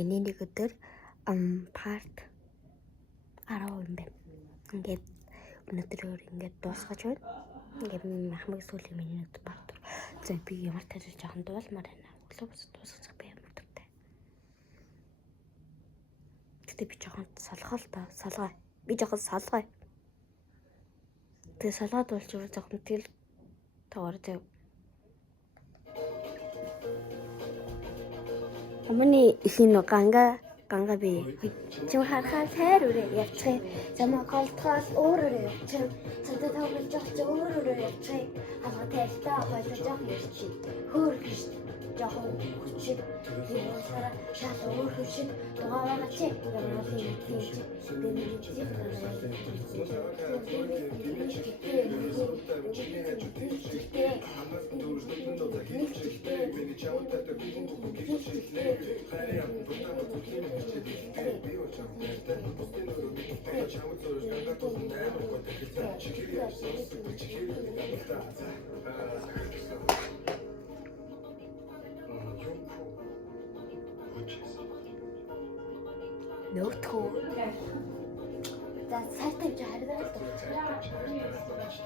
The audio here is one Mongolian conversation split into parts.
Миний нэг өдөр парт 10 юм байна. Ингээд өнөөдөр ингээд дуусгаж байна. Ингээд хамаг сүүлийн миний өдөр парт. За би ямар тариулж жоохон дуулмаар байна. Өглөө бас дуусгах би ямар дуртай. Гэтэ би жоохон салгаа л та. Салгаа. Би жоохон салгаа. Тэгээ салгаа дуулж байгаа жоохон тэл товор зав. Өмнө ихний ганга би чим харахаар хайрурэ явчих. Замаа голтгоол өөрөөрөө явчих. Цантаа тоглож явах чи өөрөөрөө явчих. Алга тайлтаа болж явах юм чи. Хөөр гэж жоохон хүчиг. Тэрүүсээр шал өөр хүчиг. Дугаараа чи ямар нэг юм чи. Нөтхөө. За сайтай ч харагдаад л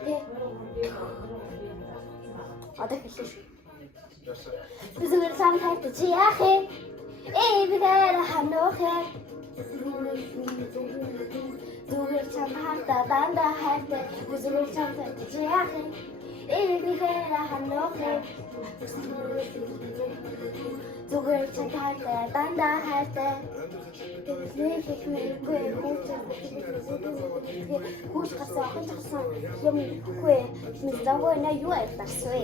дээ. Одоо хэлээ шүү. Би зүгээр сам хайтай чи яах вэ? Би дээр ханох яа. Зүгээр сам хайтай дандаа хайтай. Би зүгээр сам хайтай чи яах вэ? Би дээр ханох яа. Зүгээр сам хайтай дандаа хайтай. Нэг их мэргүй хүүч гасан юм үгүй мэдээгүй на юу айтарсвэ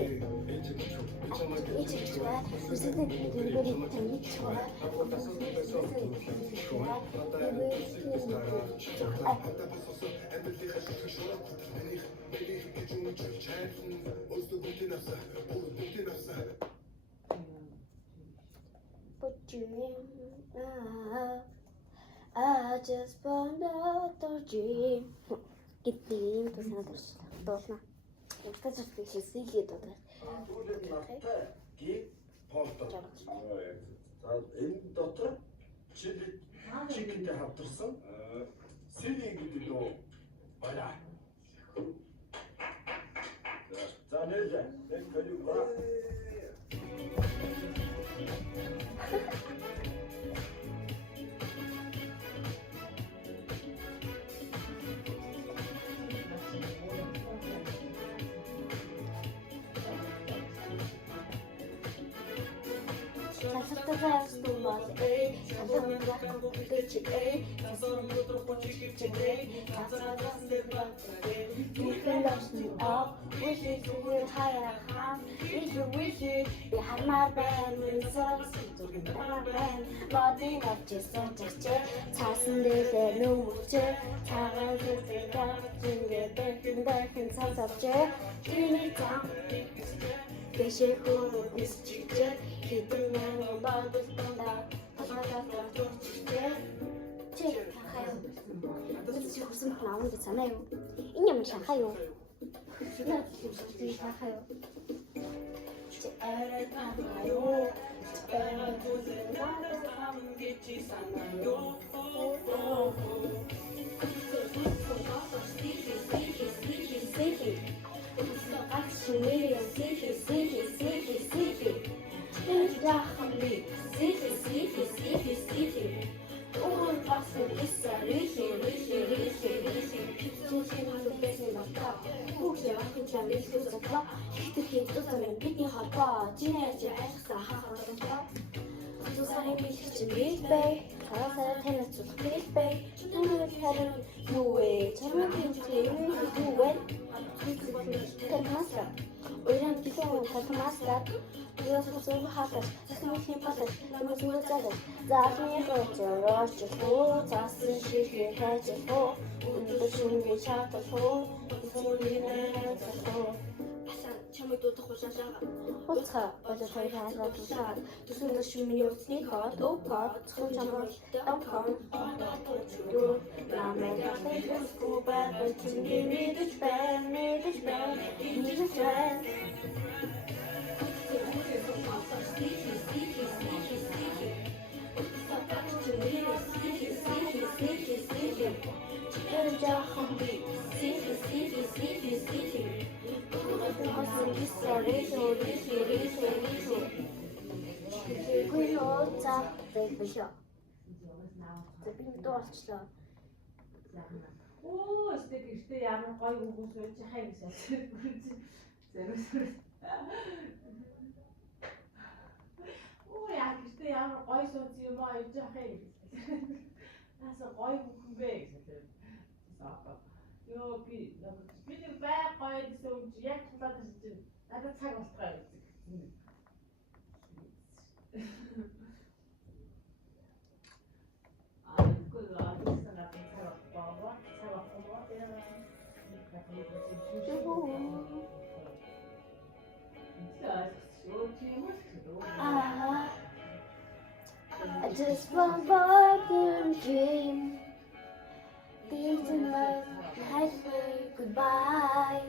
иччихвэ үсэдэн дэргэри таньчихвэ I just found out the dream. Гэтэл юм тусаад дуулна. Устгаж ирсэн сэлгээд дуулаа. За энэ дотор чикэндээ хамтарсан сэлийг гэдэг дөө байна. За нэлээ. Нэг калибр. Сасартаа стумал саламын гахуу дэчээ тасамын почичээ тасараас дэвраа you can lost me up wish it would hire ham if you wish it we have my band results to the band body of just цаасан дээрээ нүмчээ цагаан зүтгэл дэхэн цаасавчээ чиний зам Кэшээ хөрөө бисчээ хитэн нэн баадтанда тасаатаа төвчээ чи хаяа чи хүсэн план гэж санаа юу энэ юм шахаа юу чи хаяа чи арай таа юу арай түзээ надад хам гэж санаа юу бидний холбоо жинэж айлгсан хахад тусгай бэлгч бэлбэй цаасаа таньд зүг бэлбэй түнээр харин юу вэ чамд хэмжээ юу вэ тэрмаса Ойрон тихо татмаска я сусуу хатас сахны патас намайг үзэлээ заахны хоцо роч хоо цаасан ширхээ хайж хоо өндөр шүнгээ чатас хоо зөвлөнөө хоо чамайг дуудах улаалаа хуцаа одоо хоёр хаалгаа тусаад төсөөлөж миний утасны код окод цохон чамайг дамхан юу намайг хэлэх скуба бэлтэн мэдэж байна За бишээ. За би дуу болчлоо. Оо, өстэй гэртээ ямар гоё хүмүүс байж хай гэж зэрэг. Оо, яа гэртээ ямар гоё сууц юм аа яж хай гэж. Наса гоё хүн бэ гэж. Ёо би нэг бай гоё гэсэн үг чи яг тулаад ирсэн. Надад цаг болтгоо гэж. I just want to dream. Things in my life say goodbye.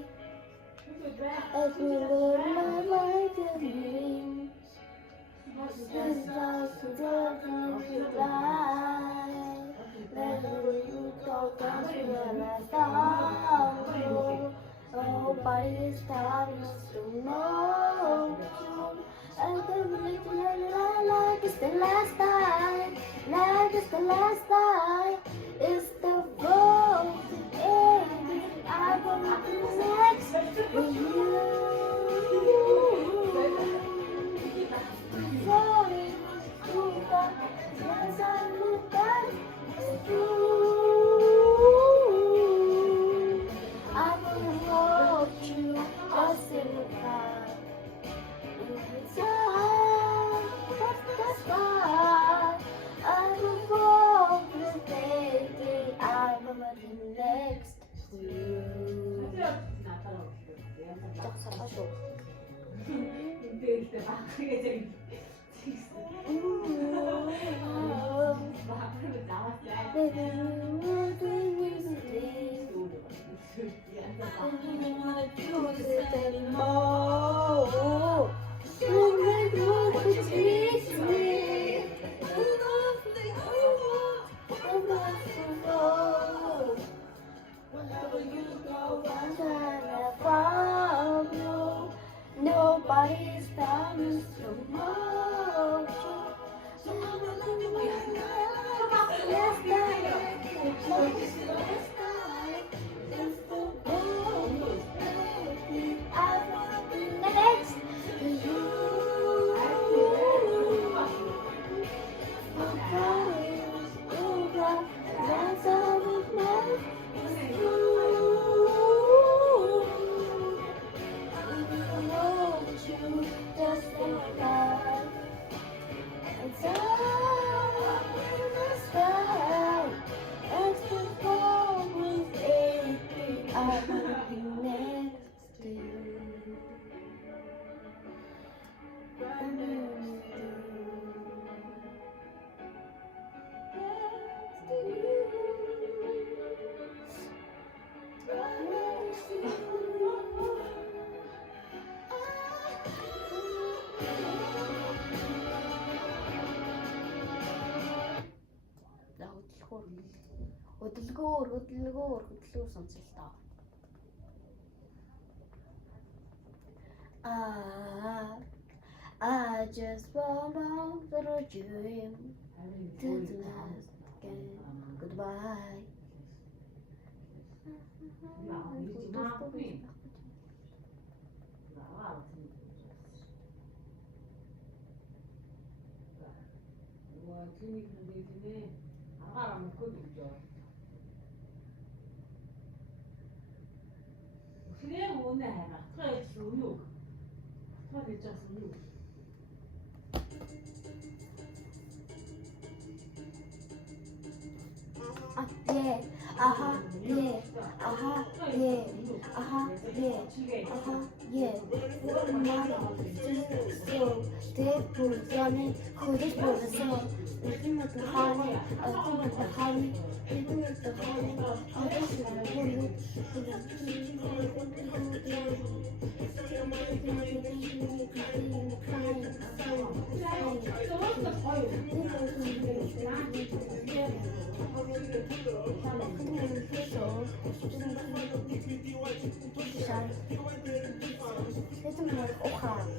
As we learn my life and dream. This lost to goodbye. Let you go down to the found. Nobody's telling us to know. And then we like it's the last time. Like it's the last time. It's the first end. I wanna be next with you. Sorry, you got yes, I look back. It's true. I wanna hold you just in the past. I will go with baby. I will be next to you. 딱 사가줘. Nobody's promised tomorrow. I wanna be next to you. That's all we've never just like that. And so in the sky, as the fall was aching, I wanna be next to you. хөдөлгөөр сонсолтоо. I just want a little dream to the last game. Goodbye. 그래 오늘 해봐. 그래 주요. 그래 진짜 주요. Yeah, yeah, yeah, yeah. 대불전에 고집 보면서 느낌을 더 하네, 어둠을 더 하네, 느낌을 더 하네, 어둠을 보는 Oha.